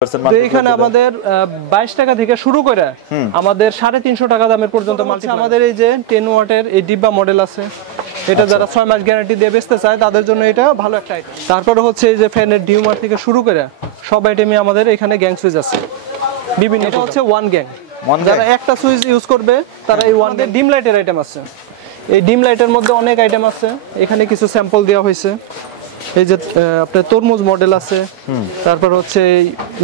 এখানে আমাদের 22 টাকা থেকে শুরু করে আমাদের 350 টাকা দামের পর্যন্ত আমাদের এই যে 10 ওয়াটের এই ডিব্বা মডেল আছে। এটা যারা 6 মাস গ্যারান্টি দিয়ে বেচতে চায় তাদের জন্য এটা ভালো একটা আইটেম। তারপরে হচ্ছে এই যে ফ্যানের ডিউমার থেকে শুরু করে সব আইটেমই আমাদের এখানে গ্যাং সুইচ আছে বিভিন্ন। এটা হচ্ছে ওয়ান গ্যাং, যারা একটা সুইচ ইউজ করবে তারা এই ওয়ান ডিম লাইটের আইটেম আছে। এই ডিম লাইটের মধ্যে অনেক আইটেম আছে, এখানে কিছু স্যাম্পল দেওয়া হয়েছে। এই যে আপনার তরমুজ মডেল আছে, তারপর হচ্ছে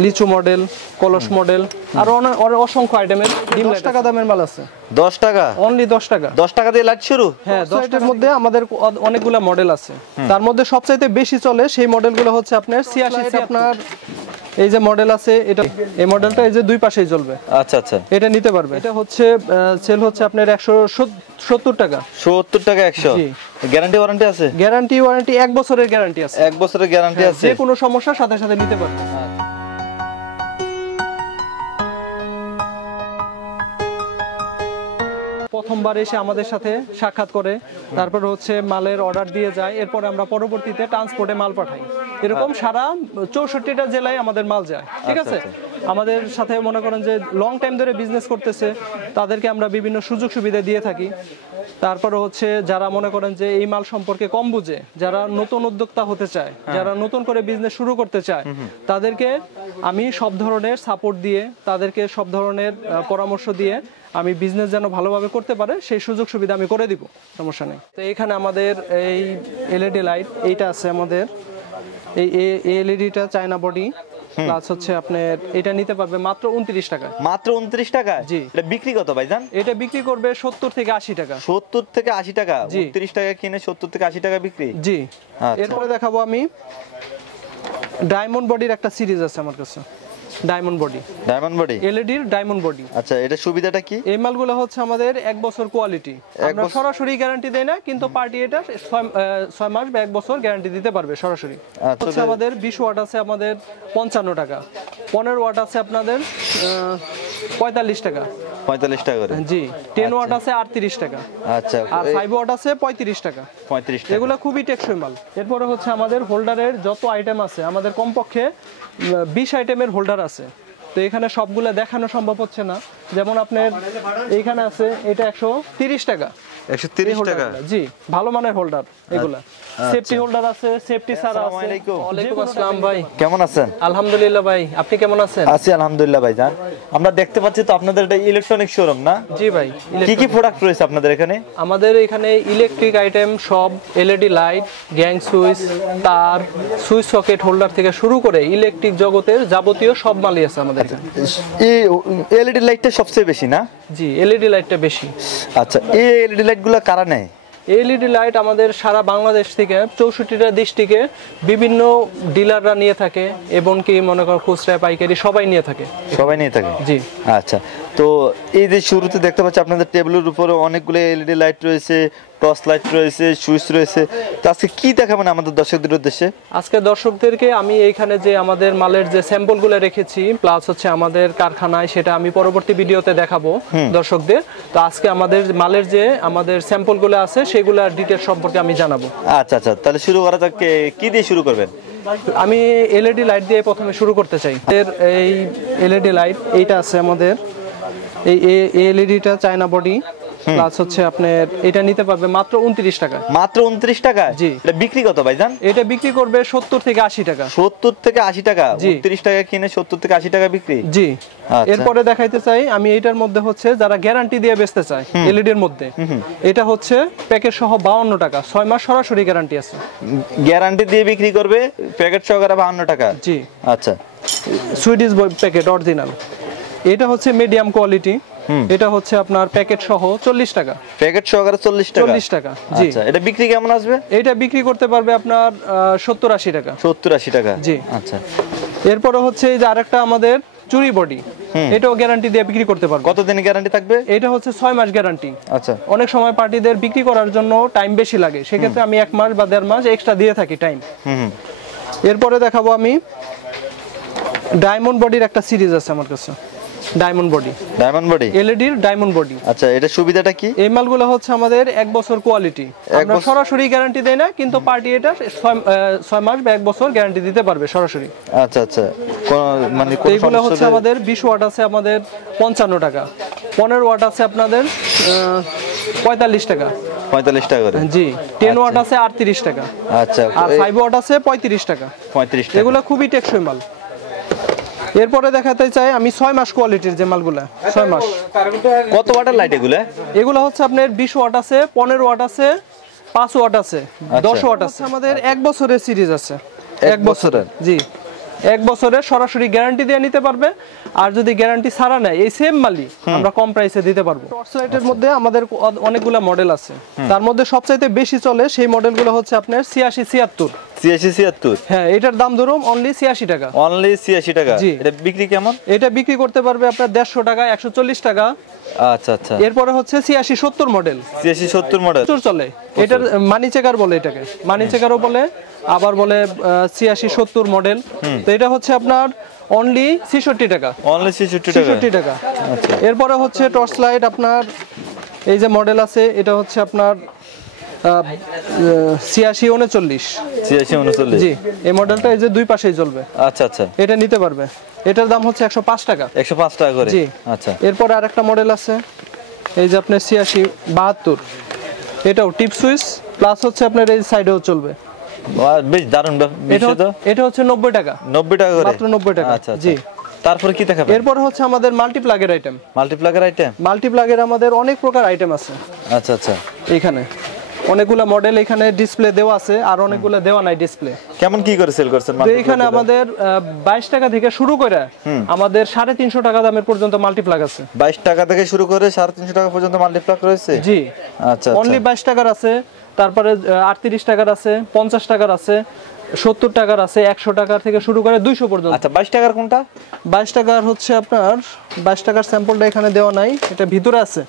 লিচু মডেল, কলস মডেল, আর অসংখ্য আইটেমের ডিম 10 টাকা দামের মাল আছে। 10 টাকা অনলি? 10 টাকা? 10 টাকা দিয়ে লাইট শুরু? হ্যাঁ, 10 টাকার মধ্যে আমাদের অনেকগুলো মডেল আছে। তার মধ্যে সবচাইতে বেশি চলে সেই মডেলগুলো হচ্ছে আপনার 86। আপনার এই যে মডেল আছে, এটা এই মডেলটা এই যে দুই পাশেই জ্বলবে। আচ্ছা আচ্ছা, এটা নিতে পারবে। এটা হচ্ছে সেল হচ্ছে আপনার 170 টাকা। 70 টাকা 100? জি। গ্যারান্টি ওয়ারেন্টি আছে? গ্যারান্টি ওয়ারেন্টি 1 বছরের গ্যারান্টি আছে। 1 বছরের গ্যারান্টি আছে, যে কোনো সমস্যার সাথে সাথে নিতে পারবে। প্রথমবার এসে আমাদের সাথে সাক্ষাৎ করে তারপর হচ্ছে মালের অর্ডার দিয়ে যায়, এরপরে আমরা পরবর্তীতে ট্রান্সপোর্টে মাল পাঠাই। এরকম সারা 64টা জেলায় আমাদের মাল যায়। ঠিক আছে, আমাদের সাথে মনে করেন যে লং টাইম ধরে বিজনেস করতেছে তাদেরকে আমরা বিভিন্ন সুযোগ সুবিধা দিয়ে থাকি। তারপরে হচ্ছে যারা মনে করেন যে এই মাল সম্পর্কে কম বুঝে, যারা নতুন উদ্যোক্তা হতে চায়, যারা নতুন করে বিজনেস শুরু করতে চায়, তাদেরকে আমি সব ধরনের সাপোর্ট দিয়ে, তাদেরকে সব ধরনের পরামর্শ দিয়ে আমি বিজনেস যেন ভালোভাবে করতে পারে সেই সুযোগ সুবিধা আমি করে দিব, সমস্যা নেই। তো এখানে আমাদের এই এলইডি লাইট এইটা আছে আমাদের। এই এলইডিটা চায়না বডি প্লাস হচ্ছে আপনার এটা নিতে পারবে মাত্র 29 টাকা। মাত্র 29 টাকা? জি। এটা বিক্রি কত ভাইজান? এটা বিক্রি করবে 70 থেকে 80 টাকা। 70 থেকে 80 টাকা? 29 টাকা কিনে 70 থেকে 80 টাকা বিক্রি? জি। এরপরে দেখাবো আমি ডায়মন্ড বডির একটা সিরিজ আছে আমার কাছে। ডায়মন্ড বডি এলইডির ডায়মন্ড বডি। আচ্ছা, এটা সুবিধাটা কি? এই মালগুলো হচ্ছে আমাদের 1 বছর কোয়ালিটি। আমরা সরাসরি গ্যারান্টি দেই না, কিন্তু পার্টি এটা 6 মাস বা 1 বছর গ্যারান্টি দিতে পারবে সরাসরি। আচ্ছা, আমাদের 20 ওয়াট আছে আমাদের 55 টাকা, 15 ওয়াট আছে আপনাদের 45 টাকা। 45 টাকা করে? জি। 10 ওয়াট আছে 38 টাকা। আচ্ছা। আর 5 ওয়াট আছে 35 টাকা। 35 টাকা। এগুলো খুবই টেকসই মাল। এরপরে হচ্ছে আমাদের হোল্ডারের যত আইটেম আছে, আমাদের কমপক্ষে 20 আইটেমের হোল্ডার আছে। তো এখানে সবগুলো দেখানো সম্ভব হচ্ছে না। যেমন আপনার এইখানে আছে এটা 130 টাকা। 130 টাকা? জি, ভালো মানের হোল্ডার এগুলা। সেফটি হোল্ডার আছে, সেফটি সারা আছে। ওয়ালাইকুম আসসালাম ভাই, কেমন আছেন? আলহামদুলিল্লাহ ভাই, আপনি কেমন আছেন? আছি আলহামদুলিল্লাহ ভাইজান। আমরা দেখতে পাচ্ছি তো আপনাদের এটা ইলেকট্রনিক শোরুম না? জি ভাই। কি কি প্রোডাক্ট রয়েছে আপনাদের এখানে? আমাদের এখানে ইলেকট্রিক আইটেম সব, এলইডি লাইট, গ্যাং সুইচ, তার, সুইচ সকেট হোল্ডার থেকে শুরু করে ইলেকট্রিক জগতের যাবতীয় সব মালই আছে আমাদের এখানে। এই এলইডি লাইটটা সবচেয়ে বেশি না? জি, এলইডি লাইটটা বেশি। আচ্ছা, এই এলইডি লাইটগুলো কারা নেয়? এলইডি লাইট আমাদের সারা বাংলাদেশ থেকে 64টা ডিস্ট্রিক্টে বিভিন্ন ডিলাররা নিয়ে থাকে, এবং কি মনে করেন খুচরা পাইকারি সবাই নিয়ে থাকে। জি। আচ্ছা, তো এই যে শুরুতে দেখতে পাচ্ছি আপনাদের টেবিলের উপরে অনেকগুলো এলইডি লাইট রয়েছে, টর্চ লাইট রয়েছে, সুইচ রয়েছে। তো আজকে কি দেখাবেন আমাদের দর্শকদের উদ্দেশ্যে? আজকে দর্শকদেরকে আমি এইখানে যে আমাদের মালের যে স্যাম্পলগুলো রেখেছি প্লাস হচ্ছে আমাদের কারখানায়, সেটা আমি পরবর্তী ভিডিওতে দেখাবো দর্শকদের। তো আজকে আমাদের মালের যে আমাদের স্যাম্পলগুলো আছে সেগুলোর ডিটেইলস সম্পর্কে আমি জানাবো। আচ্ছা আচ্ছা, তাহলে শুরু করা যাক। কি দিয়ে শুরু করবেন? আমি এলইডি লাইট দিয়ে প্রথমে শুরু করতে চাই। এই এলইডি লাইট এইটা আছে আমাদের, এই এলইডিটা চায়না বডি প্লাস হচ্ছে আপনার এটা নিতে পারবে মাত্র 29 টাকা। মাত্র 29 টাকা? জি। এটা বিক্রি কত ভাইজান? এটা বিক্রি করবে 70 থেকে 80 টাকা। 70 থেকে 80 টাকা? 29 টাকা কিনে 70 থেকে 80 টাকা বিক্রি? জি। এরপরে দেখাইতে চাই আমি এইটার মধ্যে হচ্ছে যারা গ্যারান্টি দিয়ে বেচতে চায় এলইডি এর মধ্যে, এটা হচ্ছে প্যাকেট সহ 52 টাকা, 6 মাস সরাসরি গ্যারান্টি আছে। গ্যারান্টি দিয়ে বিক্রি করবে, প্যাকেট সহকারে 52 টাকা? জি। আচ্ছা, সুইডিশ প্যাকেট অরিজিনাল। এটা হচ্ছে মিডিয়াম কোয়ালিটি, এটা হচ্ছে আপনার প্যাকেট সহ 40 টাকা। প্যাকেট সহকারে 40 টাকা? 40 টাকা। জি। আচ্ছা, এটা বিক্রি কেমন আসবে? এটা বিক্রি করতে পারবে আপনার 70-80 টাকা। 70-80 টাকা? জি। আচ্ছা। এরপরে হচ্ছে এই যে আরেকটা আমাদের চুরি বডি, এটাও গ্যারান্টি দিয়ে বিক্রি করতে পারবে। কতদিন গ্যারান্টি থাকবে? এটা হচ্ছে 6 মাস গ্যারান্টি। আচ্ছা। অনেক সময় পার্টিদের বিক্রি করার জন্য টাইম বেশি লাগে, সেক্ষেত্রে আমি 1 মাস বা 1.5 মাস এক্সট্রা দিয়ে থাকি টাইম। এরপরে দেখাবো আমি ডায়মন্ড বডির একটা সিরিজ আছে আমার কাছে। ডায়মন্ড বডি, ডায়মন্ড বডি, এলইডির ডায়মন্ড বডি। আচ্ছা, এটা সুবিধাটা কি? এই মালগুলো হচ্ছে আমাদের 1 বছর কোয়ালিটি, আমরা সরাসরি গ্যারান্টি দেই না, কিন্তু পার্টি এটা 6 মাস বা 1 বছর গ্যারান্টি দিতে পারবে সরাসরি। আচ্ছা আচ্ছা, মানে কোন এইগুলো হচ্ছে আমাদের 20 ওয়াট আছে আমাদের 55 টাকা, 15 ওয়াট আছে আপনাদের 45 টাকা। 45 টাকা করে? জি। 10 ওয়াট আছে 38 টাকা। আচ্ছা, আর 5 ওয়াট আছে 35 টাকা। 35 টাকা। এগুলো খুবই টেকসই মাল। এরপরে দেখাতে চাই আমি 6 মাস কোয়ালিটির যে মালগুলা, 6 মাস। কত ওয়াটের লাইট এগুলো? এগুলো হচ্ছে আপনার 20 ওয়াট আছে, 15 ওয়াট আছে, 5 ওয়াট আছে, 10 ওয়াট আছে। আমাদের 1 বছরের সিরিজ আছে। 1 বছরের? জি। 1 বছরের সরাসরি গ্যারান্টি দিয়ে নিতে পারবে। আর যদি গ্যারান্টি ছাড়া নেয় এই সেম মালই আমরা কম প্রাইসে দিতে পারবো। টর্চ লাইটের মধ্যে আমাদের অনেকগুলো মডেল আছে, তার মধ্যে সবচাইতে বেশি চলে সেই মডেলগুলো হচ্ছে আপনার 86 76। হ্যাঁ, এটার দাম ধরুন অনলি 86 টাকা। অনলি 86 টাকা। এটা বিক্রি কেমন? এটা বিক্রি করতে পারবে আপনার 150 টাকা, 140 টাকা। আচ্ছা আচ্ছা। এরপরে হচ্ছে 86 70 মডেল। 86 70 মডেল চলে। এটার মানি চেকার বলে, এটাকে মানি চেকারও বলে, আবার বলে 86 70 মডেল। তো এটা হচ্ছে আপনার অনলি 66 টাকা। অনলি 66 টাকা। এরপরে হচ্ছে টর্চ লাইট আপনার এই যে মডেল আছে, এটা হচ্ছে আপনার 86 39। জি, এই মডেলটা এই যে দুই পাশেই জ্বলবে। আচ্ছা আচ্ছা, এটা নিতে পারবে। এটার দাম হচ্ছে 105 টাকা। 105 টাকা করে? জি। আচ্ছা। এরপর আরেকটা মডেল আছে এই যে আপনার 86 72, এটাও টিপ সুইচ প্লাস হচ্ছে আপনার এই সাইডেও চলবে। বেশ দারুণ বিষয় তো। এটা হচ্ছে 90 টাকা। 90 টাকা করে? মাত্র 90 টাকা। আচ্ছা। জি। তারপর কি দেখাবেন? এরপর হচ্ছে আমাদের মাল্টিপ্লাগের আইটেম। মাল্টিপ্লাগের আমাদের অনেক প্রকার আইটেম আছে। আচ্ছা আচ্ছা। এখানে অনেকগুলা মডেল এখানে ডিসপ্লে দেওয়া আছে, আর অনেকগুলো দেওয়া নাই ডিসপ্লে। কেমন কি করে সেল করছেন? এখানে আমাদের 22 টাকা থেকে শুরু করে আমাদের 350 টাকা দামের পর্যন্ত মাল্টিপ্লাগ আছে। 22 টাকা থেকে শুরু করে 350 টাকা পর্যন্ত মাল্টিপ্লাগ রয়েছে? জি। আচ্ছা। অনলি 22 টাকার আছে, তারপরে 38 টাকার আছে, 50 টাকার আছে, 70 টাকার আছে, 100 টাকার থেকে শুরু করে 200 পর্যন্ত। আচ্ছা, 22 টাকার কোনটা? 22 টাকার হচ্ছে আপনার 22 টাকার স্যাম্পলটা এখানে দেওয়া নাই, এটা ভিতরে আছে।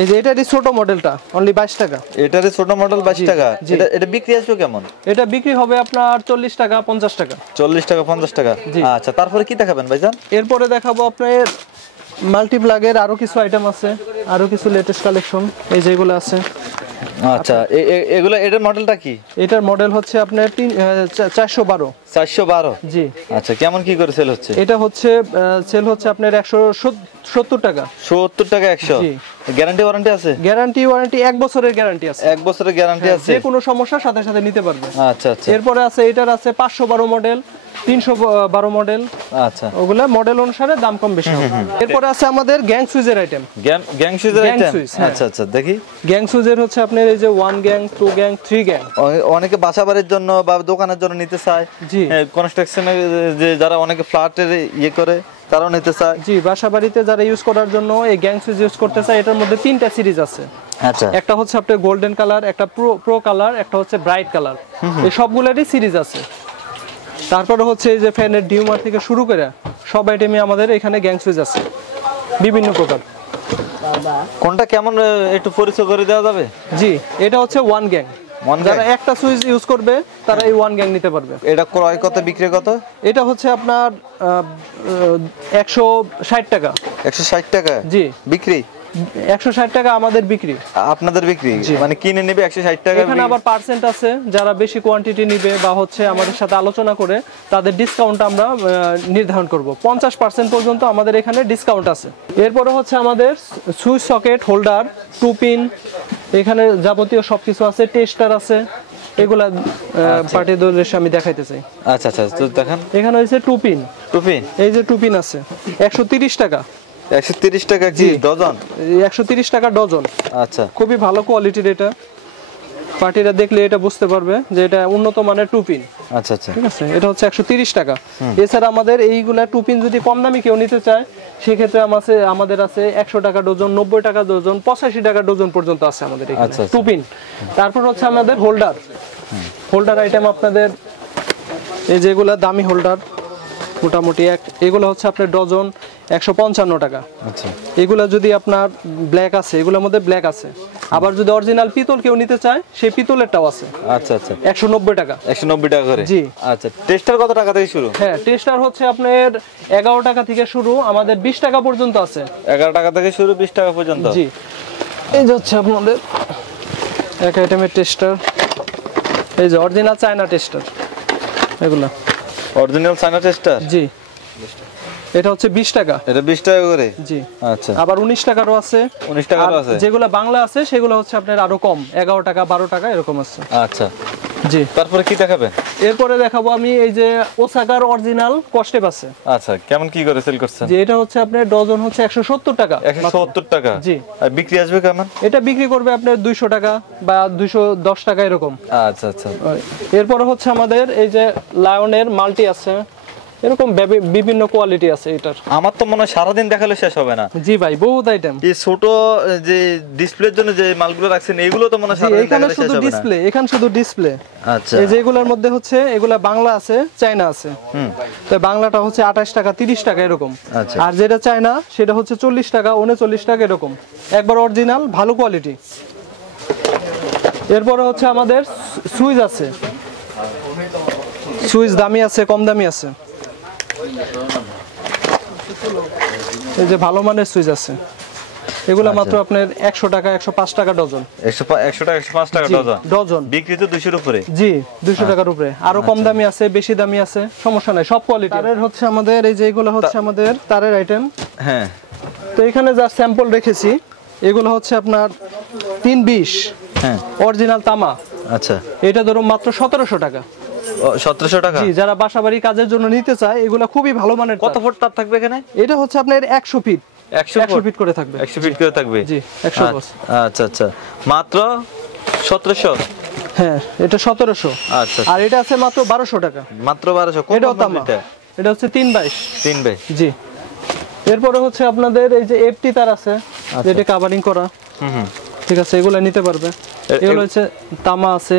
এই যে এটারই ছোট মডেলটা অনলি 22 টাকা। এটারই ছোট মডেল 22 টাকা। এটা বিক্রি আসবে কেমন? এটা বিক্রি হবে আপনার 40 টাকা 50 টাকা। 40 টাকা 50 টাকা। আচ্ছা, তারপরে কি দেখাবেন ভাইজান? এরপরে দেখাবো আপনার মাল্টিপ্লাগের আরো কিছু আইটেম আছে, আরো কিছু লেটেস্ট কালেকশন এই যেগুলো আছে। আচ্ছা, এগুলো এটার মডেলটা কি? এটার মডেল হচ্ছে আপনার 412। 412? জি। আচ্ছা, কেমন কি করে সেল হচ্ছে? এটা হচ্ছে সেল হচ্ছে আপনার 170 টাকা। 70 টাকা 100? জি। গ্যারান্টি ওয়ারেন্টি আছে? গ্যারান্টি ওয়ারেন্টি 1 বছরের গ্যারান্টি আছে। 1 বছরের গ্যারান্টি আছে? যে কোনো সমস্যার সাথে সাথে নিতে পারবে। আচ্ছা আচ্ছা। এরপরে আছে এটার আছে 512 মডেল, 312 মডেল। আচ্ছা। ওগুলা মডেল অনুসারে দাম কম বেশি হবে। এরপরে আছে আমাদের গ্যাং সুইচের আইটেম। গ্যাং সুইচের আইটেম? আচ্ছা আচ্ছা, দেখি। গ্যাং সুইচের হচ্ছে আপনার এই যে 1 গ্যাং, 2 গ্যাং, 3 গ্যাং। অনেকে বাসাবাড়ির জন্য বা দোকানের জন্য নিতে চায়। জি। কনস্ট্রাকশনে যে যারা অনেকে ফ্ল্যাটের ইয়ে করে তারাও নিতে চায়। জি, বাসাবাড়িতে যারা ইউজ করার জন্য এই গ্যাং সুইচ ইউজ করতে চায়, এটার মধ্যে 3টা সিরিজ আছে। আচ্ছা। একটা হচ্ছে আপনার গোল্ডেন কালার, একটা প্রো কালার, একটা হচ্ছে ব্রাইট কালার। এই সবগুলোরই সিরিজ আছে। তারপরে হচ্ছে এই যে ফ্যানের ডিউমার থেকে শুরু করে সব আইটেমে আমাদের এখানে গ্যাং সুইচ আছে বিভিন্ন প্রকার। কোনটা কেমন একটু পরিচয় করে দেওয়া যাবে? জি, এটা হচ্ছে 1 গ্যাং। যারা একটা সুইচ ইউজ করবে তারা এই 1 গ্যাং নিতে পারবে। এটা ক্রয় কত, বিক্রি কত? এটা হচ্ছে আপনার 160 টাকা। 160 টাকা? জি। বিক্রি 160 টাকা আমাদের বিক্রি। আপনাদের বিক্রি মানে কিনে নেবে 160 টাকা। এখানে আবার পার্সেন্ট আছে, যারা বেশি কোয়ান্টিটি নেবে বা হচ্ছে আমাদের সাথে আলোচনা করে তাদের ডিসকাউন্ট আমরা নির্ধারণ করব। 50% পর্যন্ত আমাদের এখানে ডিসকাউন্ট আছে। এরপরে হচ্ছে আমাদের সুইচ সকেট হোল্ডার, 2 পিন, এখানে যাবতীয় সবকিছু আছে, টেস্টার আছে। এগুলা পার্টিদের আমি দেখাইতে চাই। আচ্ছা আচ্ছা, তো দেখেন। এখানে হচ্ছে 2 পিন। এই যে 2 পিন আছে 130 টাকা। 130 টাকা কি ডজন? 130 টাকা ডজন। আচ্ছা, খুবই ভালো কোয়ালিটির। এটা পার্টিরা দেখলে এটা বুঝতে পারবে যে এটা উন্নত মানের 2 পিন। আচ্ছা আচ্ছা, ঠিক আছে। এটা হচ্ছে 130 টাকা। এছাড়া আমাদের এইগুলা 2 পিন যদি কম দামি কেউ নিতে চায় সেক্ষেত্রে আমাদের আছে 100 টাকা ডজন, 90 টাকা ডজন, 85 টাকা ডজন পর্যন্ত আছে আমাদের এখানে 2 পিন। তারপর হচ্ছে আমাদের হোল্ডার আইটেম আপনাদের এই যেগুলা দামি হোল্ডার মোটামুটি এগুলো হচ্ছে আপনার ডজন 155 টাকা। আচ্ছা। এগুলা যদি আপনার ব্ল্যাক আছে, এগুলোর মধ্যে ব্ল্যাক আছে, আবার যদি অরিজিনাল পিতল কেউ নিতে চায় সেই পিতলেরটাও আছে। আচ্ছা আচ্ছা, 190 টাকা। 190 টাকা করে। জি। আচ্ছা, টেস্টার কত টাকা থেকে শুরু? হ্যাঁ, টেস্টার হচ্ছে আপনার 11 টাকা থেকে শুরু, আমাদের 20 টাকা পর্যন্ত আছে। 11 টাকা থেকে শুরু, 20 টাকা পর্যন্ত। জি। এই যে হচ্ছে আপনাদের এক আইটেমের টেস্টার, এই যে অরিজিনাল চায়না টেস্টার, এগুলা অরিজিনাল চায়না টেস্টার। জি, এটা হচ্ছে 20 টাকা। এটা 20 টাকা করে। জি। আচ্ছা, আবার 19 টাকারও আছে। 19 টাকারও আর আছে। যেগুলো বাংলা আছে সেগুলো হচ্ছে আপনার আরো কম, 11 টাকা 12 টাকা এরকম আছে। আচ্ছা, জি। তারপরে কি দেখাবেন? এরপরে দেখাবো আমি এই যে ওসাকার অরিজিনাল কস্টেপ আছে। আচ্ছা, কেমন কি করে সেল করছেন? যে এটা হচ্ছে আপনার ডজন হচ্ছে 170 টাকা। 170 টাকা। জি। আর বিক্রি আসবে কেমন? এটা বিক্রি করবে আপনার 200 টাকা বা 210 টাকা এরকম। আচ্ছা আচ্ছা। এরপরে হচ্ছে আমাদের এই যে লায়নের মাল্টি আছে, এরকম বিভিন্ন কোয়ালিটি আছে এটার। আমার তো মনে হয় সারাদিন দেখালে শেষ হবে না। জি ভাই, বহুত আইটেম। এই ছোট যে ডিসপ্লের জন্য যে মালগুলো রাখছেন এগুলো তো মনে হয় সারাদিন এখানে দেখালে শেষ শুধু হবে না। ডিসপ্লে, এখানে শুধু ডিসপ্লে। আচ্ছা। এই যে এগুলোর মধ্যে হচ্ছে এগুলা বাংলা আছে, চায়না আছে। তো বাংলাটা হচ্ছে 28 টাকা 30 টাকা এরকম। আচ্ছা। আর যেটা চায়না সেটা হচ্ছে 40 টাকা 39 টাকা এরকম, একবার অরিজিনাল ভালো কোয়ালিটি। এরপরে হচ্ছে আমাদের সুইচ আছে, সুইচ দামি আছে কম দামি আছে। এই যে ভালো মানের সুইচ আছে, এগুলা মাত্র আপনার 100 টাকা 105 টাকা ডজন। 100 টাকা 105 টাকা ডজন। ডজন বিক্রি তো 200 এর উপরে। জি, 200 টাকার উপরে। আরো কম দামি আছে, বেশি দামি আছে, সমস্যা নাই, সব কোয়ালিটি। তারের হচ্ছে আমাদের এই যে এগুলো হচ্ছে আমাদের তারের আইটেম। হ্যাঁ। তো এখানে যা স্যাম্পল রেখেছি এগুলো হচ্ছে আপনার 320। হ্যাঁ। অরিজিনাল তামা। আচ্ছা। এটা ধরুন মাত্র 1700 টাকা। 1700 টাকা। জি, যারা বাসাবাড়ি কাজের জন্য নিতে চায় এগুলা খুবই ভালো মানের। কত ফুট তার থাকবে এখানে? এটা হচ্ছে আপনার 100 ফিট। 100 ফিট করে থাকবে। 100 ফিট করে থাকবে। জি, 100 গজ। আচ্ছা আচ্ছা, মাত্র 1700। হ্যাঁ, এটা 1700। আচ্ছা। আর এটা আছে মাত্র 1200 টাকা। মাত্র 1200। এটাও তামা। এটা হচ্ছে 322। 3 বাই। জি। এরপরে হচ্ছে আপনাদের এই যে এফটি তার আছে, যেটা কভারিং করা। ঠিক আছে, এগুলো নিতে পারবে। এগুলো হচ্ছে তামা আছে,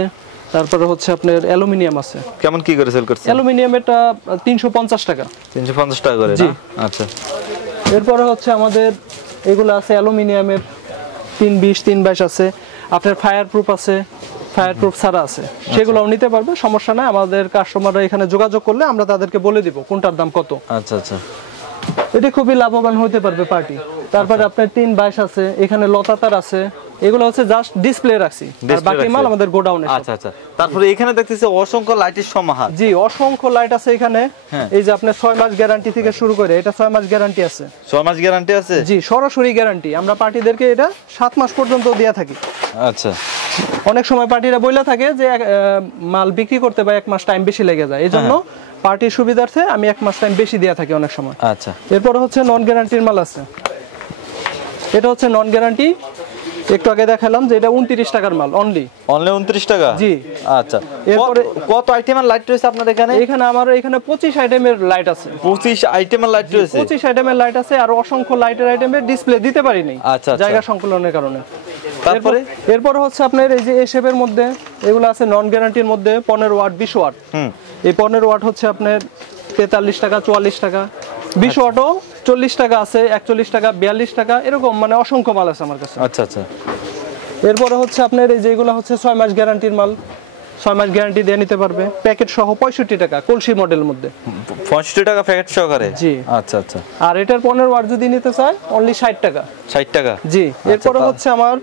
তারপরে হচ্ছে আপনার অ্যালুমিনিয়াম আছে। কেমন কি করে সেল করছেন? অ্যালুমিনিয়াম এটা 350 টাকা। 350 টাকা করে। জি। না? আচ্ছা। এরপরে হচ্ছে আমাদের এগুলো আছে অ্যালুমিনিয়ামের 320 322 আছে। আপনার ফায়ার প্রুফ আছে, ফায়ার প্রুফ ছাড়া আছে, সেগুলোও নিতে পারবে, সমস্যা নাই। আমাদের কাস্টমাররা এখানে যোগাযোগ করলে আমরা তাদেরকে বলে দিব কোনটার দাম কত। আচ্ছা আচ্ছা। এটি খুবই লাভবান হতে পারবে পার্টি। তারপরে আপনার 322 আছে, এখানে লতাতার আছে, এগুলো হচ্ছে জাস্ট ডিসপ্লে রাখছি, আর বাকি মাল আমাদের গোডাউনে। আচ্ছা আচ্ছা। তারপরে এখানে দেখতেছি অসংখ্য লাইটের সমাহার। জি, অসংখ্য লাইট আছে এখানে। এই যে আপনার 6 মাস গ্যারান্টি থেকে শুরু করে, এটা 6 মাস গ্যারান্টি আছে। 6 মাস গ্যারান্টি আছে? জি, সরাসরি গ্যারান্টি। আমরা পার্টিদেরকে এটা 7 মাস পর্যন্ত দেয়া থাকি। আচ্ছা। অনেক সময় পার্টিরা বইলা থাকে যে মাল বিক্রি করতে বা 1 মাস টাইম বেশি লেগে যায়, এই জন্য পার্টির সুবিধার্থে আমি 1 মাস টাইম বেশি দেয়া থাকি অনেক সময়। আচ্ছা। এরপরে হচ্ছে নন গ্যারান্টির মাল আছে, এটা হচ্ছে নন গ্যারান্টি। একটু আগে দেখালাম যে এটা 29 টাকার মাল অনলি। 29 টাকা? জি। আচ্ছা। এরপরে কত আইটেমের লাইট রয়েছে আপনার এখানে? এখানে আমার এখানে 25 আইটেমের লাইট আছে। 25 আইটেমের লাইট রয়েছে? 25 আইটেমের লাইট আছে, আর অসংখ্য লাইটের আইটেমের ডিসপ্লে দিতে পারিনি আচ্ছা, জায়গা সংকুলনের কারণে। তারপরে এরপরে হচ্ছে আপনার এই যে এই শেপের মধ্যে এগুলো আছে নন গ্যারান্টির মধ্যে 15 ওয়াট 20 ওয়াট। এই 15 ওয়াট হচ্ছে আপনার 43 টাকা 44 টাকা। 20 ওয়াটও 40 টাকা আছে, 41 টাকা 42 টাকা, এরকম মানে অসংখ্য মাল আছে আমার কাছে। আচ্ছা আচ্ছা। এরপরে হচ্ছে আপনার এই যেগুলো হচ্ছে 6 মাস গ্যারান্টির মাল, 6 মাস গ্যারান্টি দিয়ে নিতে পারবে, প্যাকেট সহ 65 টাকা, কলসি মডেলের মধ্যে 65 টাকা প্যাকেট সহকারে? জি। আচ্ছা আচ্ছা। আর এটার 15 ওয়াট যদি নিতে চায় অনলি 60 টাকা। 60 টাকা? জি। এরপরে হচ্ছে আমার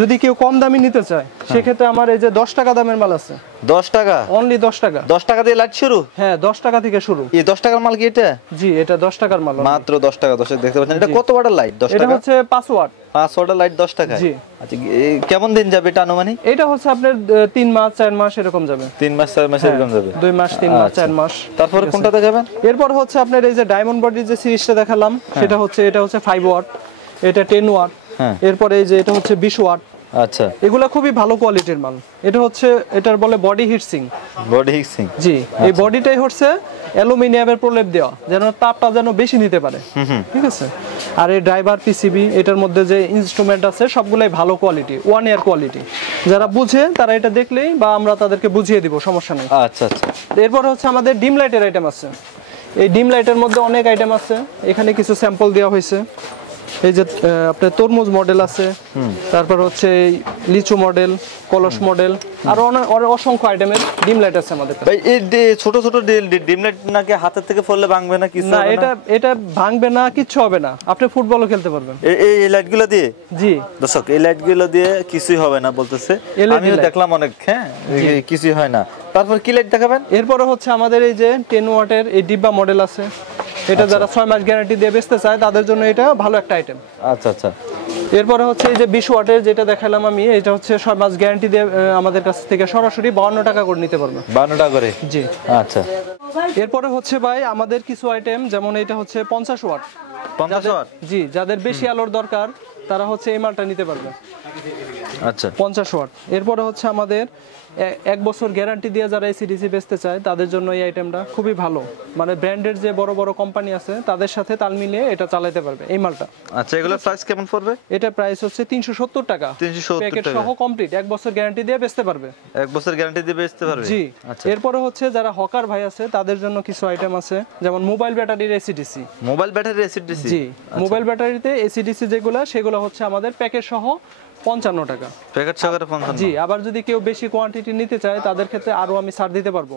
যদি কেউ কম দামি নিতে চায় সেক্ষেত্রে আমার এই যে 10 টাকা দামের মাল আছে। 10 টাকা? অনলি 10 টাকা। 10 টাকা দিয়ে লাইট শুরু? হ্যাঁ, 10 টাকা থেকে শুরু। এই 10 টাকার মাল কি এটা? জি, এটা 10 টাকার মাল মাত্র 10 টাকা। দর্শক দেখতে পাচ্ছেন এটা কত ওয়াটের লাইট? 10 এটা টাকা? হচ্ছে 5 ওয়াট। 5 ওয়াটের লাইট 10 টাকা? জি। আচ্ছা, কেমন দিন যাবে এটা আনুমানিক? এটা হচ্ছে আপনার 3 মাস 4 মাস এরকম যাবে। 3 মাস 4 মাস এরকম যাবে? 2 মাস 3 মাস 4 মাস। তারপরে কোনটা দেখাবেন? এরপর হচ্ছে আপনার এই যে ডায়মন্ড বডির যে সিরিজটা দেখালাম সেটা হচ্ছে, এটা হচ্ছে 5 ওয়াট, এটা 10 ওয়াট। এরপরে এই যে এটা হচ্ছে 20 ওয়াট। আচ্ছা। এগুলা খুবই ভালো কোয়ালিটির মাল। এটা হচ্ছে এটার বলে body heat sink. Body heat sink? জি। এই বডিটাই হচ্ছে অ্যালুমিনিয়ামের প্রলেপ দেওয়া, যেন তাপটা যেন বেশি নিতে পারে। ঠিক আছে। আর এই ড্রাইভার পিসিবি, এটার মধ্যে যে ইনস্ট্রুমেন্ট আছে সবগুলাই ভালো কোয়ালিটি, 1 ইয়ার কোয়ালিটি। যারা বুঝে তারা এটা দেখলেই বা আমরা তাদেরকে বুঝিয়ে দিব, সমস্যা নেই। আচ্ছা আচ্ছা। এরপর হচ্ছে আমাদের ডিম লাইটের আইটেম আছে। এই ডিম লাইটের মধ্যে অনেক আইটেম আছে, এখানে কিছু স্যাম্পল দেওয়া হয়েছে। এই যে আপনার তরমুজ মডেল আছে, তারপর হচ্ছে এই লিচু মডেল, কলস মডেল, আরো অনেক অসংখ্য আইটেমের ডিম লাইট আছে আমাদের কাছে। ভাই এই ছোট ছোট ডিম লাইট নাকি হাতের থেকে পড়লে ভাঙবে না কিছু? না, এটা ভাঙবে না, কিচ্ছু হবে না, আপনি ফুটবলও খেলতে পারবেন এই লাইটগুলো দিয়ে। জি দর্শক, এই লাইটগুলো দিয়ে কিছুই হবে না বলতেছে, আমিও দেখলাম অনেক, হ্যাঁ কিছুই হয় না। তারপর কি লাইট দেখাবেন? এরপরে হচ্ছে আমাদের এই যে 10 ওয়াটের এই ডিব্বা মডেল আছে, এটা যারা 6 মাস গ্যারান্টি দিয়ে বেচতে চায় তাদের জন্য এটা ভালো একটা আইটেম। আচ্ছা আচ্ছা। এরপরে হচ্ছে এই যে 20 ওয়াটের যেটা দেখালাম আমি, এটা হচ্ছে 6 মাস গ্যারান্টি দিয়ে আমাদের কাছ থেকে সরাসরি 52 টাকা করে নিতে পারবে। 52 টাকা করে? জি আচ্ছা। এরপরে হচ্ছে ভাই আমাদের কিছু আইটেম, যেমন এটা হচ্ছে 50 ওয়াট। 50 ওয়াট? জি, যাদের বেশি আলোর দরকার তারা হচ্ছে এই মালটা নিতে পারবে। আচ্ছা, 50 ওয়াট। এরপরে হচ্ছে আমাদের 1 বছর গ্যারান্টি দিয়ে যারা এসিডিসি বেচতে চায় তাদের জন্য এই আইটেমটা খুবই ভালো, মানে ব্র্যান্ডের যে বড় বড় কোম্পানি আছে তাদের সাথে তাল মিলিয়ে এটা চালাতে পারবে এই মালটা। আচ্ছা, এগুলোর প্রাইস কেমন পড়বে? এটা প্রাইস হচ্ছে 370 টাকা। 370 প্যাকেট টাকা সহ কমপ্লিট 1 বছর গ্যারান্টি দিয়ে বেচতে পারবে। 1 বছর গ্যারান্টি দিয়ে বেচতে পারবে? জি। আচ্ছা। এরপরে হচ্ছে যারা হকার ভাই আছে তাদের জন্য কিছু আইটেম আছে, যেমন মোবাইল ব্যাটারির এসিডিসি। Mobile battery AC DC? জি, মোবাইল ব্যাটারিতে এসিডিসি সেগুলো হচ্ছে আমাদের প্যাকেট সহ 55 টাকা। প্যাকেট সহকারে 55? জি, আবার যদি কেউ বেশি কোয়ান্টিটি নিতে চায় তাদের ক্ষেত্রে আরো আমি ছাড় দিতে পারবো।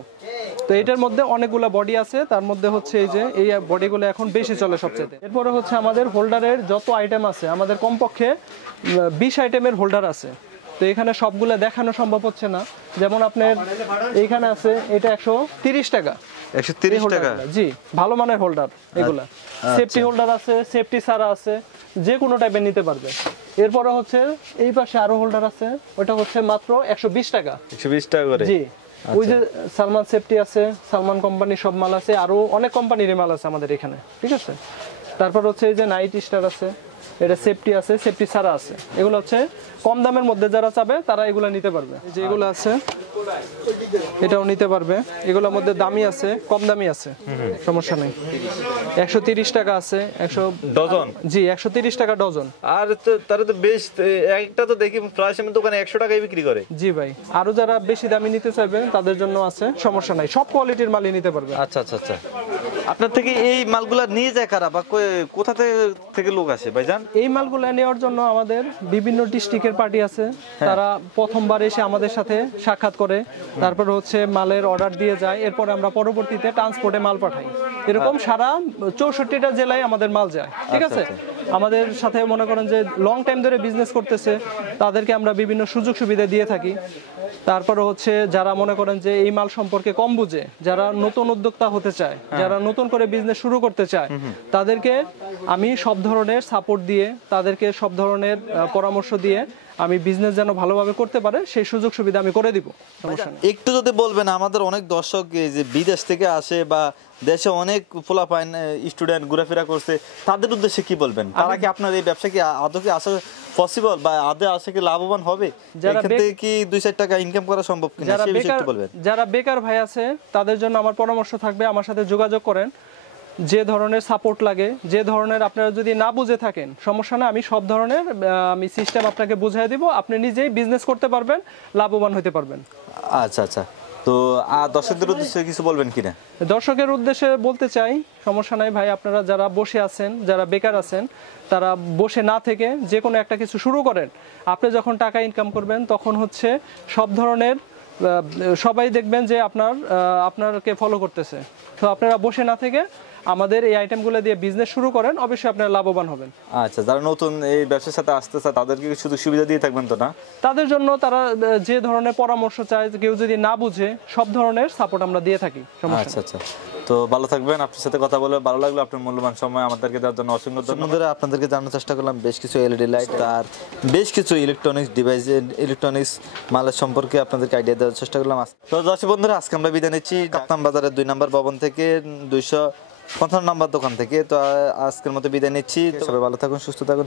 তো এটার মধ্যে অনেকগুলো বডি আছে, তার মধ্যে হচ্ছে এই যে এই বডিগুলো এখন বেশি চলে সবচেয়ে। এরপরে হচ্ছে আমাদের হোল্ডারের যত আইটেম আছে, আমাদের কমপক্ষে 20 আইটেমের হোল্ডার আছে। তো এখানে সবগুলো দেখানো সম্ভব হচ্ছে না, যেমন আপনার এইখানে আছে এটা 130 টাকা। 130 টাকা? জি, ভালো মানের হোল্ডার এগুলা। সেফটি হোল্ডার আছে, সেফটি ছাড়া আছে, যে কোনো টাইপের নিতে পারবে। এরপরে হচ্ছে এই পাশে আরো হোল্ডার আছে, ওটা হচ্ছে মাত্র 120 টাকা। 120 টাকা করে? জি। ওই যে সালমান সেফটি আছে, সালমান কোম্পানির সব মাল আছে, আরো অনেক কোম্পানির মাল আছে আমাদের এখানে, ঠিক আছে। তারপর হচ্ছে এই যে নাইট স্টার আছে, এটা সেফটি আছে, সেফটি ছাড়া আছে। এগুলো হচ্ছে কম দামের মধ্যে যারা চাবে তারা এগুলো নিতে পারবে। যে এগুলো আছে এটাও নিতে পারবে, এগুলোর মধ্যে দামি আছে, কম দামি আছে, সমস্যা নেই। 130 টাকা আছে, 100 ডজন? জি, 130 টাকা ডজন। আর তো তারা তো বেশ, একটা তো দেখি প্রায় সময় দোকানে 100 টাকায় বিক্রি করে। জি ভাই, আরো যারা বেশি দামি নিতে চাইবে তাদের জন্য আছে, সমস্যা নাই, সব কোয়ালিটির মালই নিতে পারবে। আচ্ছা আচ্ছা আচ্ছা। আপনার থেকে এই মালগুলা নিয়ে যায় কারা, বা কোথা থেকে লোক আসে ভাইজান? এই মালগুলো নেওয়ার জন্য আমাদের বিভিন্ন ডিস্ট্রিক্টের পার্টি আছে, তারা প্রথমবার এসে আমাদের সাথে সাক্ষাৎ করে, তারপর হচ্ছে মালের অর্ডার দিয়ে যায়, এরপর আমরা পরবর্তীতে ট্রান্সপোর্টে মাল পাঠাই। এরকম সারা 64টা জেলায় আমাদের মাল যায়, ঠিক আছে। আমাদের সাথে মনে করেন যে লং টাইম ধরে বিজনেস করতেছে তাদেরকে আমরা বিভিন্ন সুযোগ সুবিধা দিয়ে থাকি। তারপরে হচ্ছে যারা মনে করেন যে এই মাল সম্পর্কে কম বুঝে, যারা নতুন উদ্যোক্তা হতে চায়, যারা নতুন করে বিজনেস শুরু করতে চায়, তাদেরকে আমি সব ধরনের সাপোর্ট দিয়ে, তাদেরকে সব ধরনের পরামর্শ দিয়ে আমি বিজনেস যেন ভালোভাবে করতে পারে সেই সুযোগ সুবিধা আমি করে দিব। একটু যদি বলবেন, আমাদের অনেক দর্শক যে বিদেশ থেকে আসে বা দেশে অনেক পোলাপাইন স্টুডেন্ট ঘোরাফেরা করছে, তাদের উদ্দেশ্যে কি বলবেন? তারা কি আপনার এই ব্যবসা কি আদৌ কি আসা পসিবল, বা আদৌ আসে কি লাভবান হবে? এখান থেকে কি 2-4 টাকা ইনকাম করা সম্ভব কিনা সেই বিষয়ে একটু বলবেন। যারা বেকার ভাই আছে তাদের জন্য আমার পরামর্শ থাকবে, আমার সাথে যোগাযোগ করেন। যে ধরনের সাপোর্ট লাগে, যে ধরনের, আপনারা যদি না বুঝে থাকেন সমস্যা না, আমি সব ধরনের আমি সিস্টেম আপনাকে বুঝিয়ে দিব, আপনি নিজেই বিজনেস করতে পারবেন, লাভবান হতে পারবেন। আচ্ছা আচ্ছা। তো দর্শকদের উদ্দেশ্যে কিছু বলবেন কিনা? দর্শকের উদ্দেশ্যে বলতে চাই, সমস্যা নাই ভাই, আপনারা যারা বসে আছেন, যারা বেকার আছেন, তারা বসে না থেকে যে কোনো একটা কিছু শুরু করেন। আপনি যখন টাকা ইনকাম করবেন তখন হচ্ছে সব ধরনের সবাই দেখবেন যে আপনাকে ফলো করতেছে। তো আপনারা বসে না থেকে আমাদের এই আইটেমগুলো দিয়ে বিজনেস শুরু করেন, অবশ্যই আপনারা লাভবান হবেন। আচ্ছা, যারা নতুন এই ব্যবসার সাথে আসতেছে তাদেরকে শুধু সুবিধা দিয়ে থাকবেন তো না? তাদের জন্য তারা যে ধরনের পরামর্শ চায়, কেউ যদি না বুঝে, সব ধরনের সাপোর্ট আমরা দিয়ে থাকি। আচ্ছা আচ্ছা। তো ভালো থাকবেন, আপনার সাথে কথা বলে ভালো লাগলো। আপনার মূল্যবান সময় আমাদেরকে দেওয়ার জন্য অসংখ্য ধন্যবাদ। আপনাদেরকে জানার চেষ্টা করলাম বেশ কিছু এলইডি লাইট আর বেশ কিছু ইলেকট্রনিক্স ডিভাইস, ইলেকট্রনিক্স মালের সম্পর্কে আপনাদেরকে আইডিয়া দেওয়ার চেষ্টা করলাম। তো দর্শক বন্ধুরা, আজকে আমরা বিদায় নিচ্ছি কাপ্তান বাজারের 2 নম্বর ভবন থেকে, 255 নম্বর দোকান থেকে। তো আজকের মতো বিদায় নিচ্ছি। সবাই ভালো থাকুন, সুস্থ থাকুন।